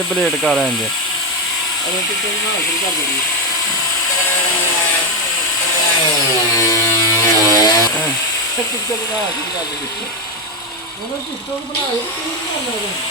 ਇੰਜ ਪਲੇਟ ਕਰ ਇੰਜ ਅਰੇ ਕਿਤੇ ਨਾ ਸ਼ੁਰੂ ਕਰ ਦੇ ਕਿਤੇ ਬਣਾ ਸ਼ੁਰੂ ਕਰ ਦੇ ਉਹਨਾਂ ਕਿਸ ਤੋਂ ਬਣਾਏ ਕਿ ਬਣਾ ਲੈ ਰਹੇ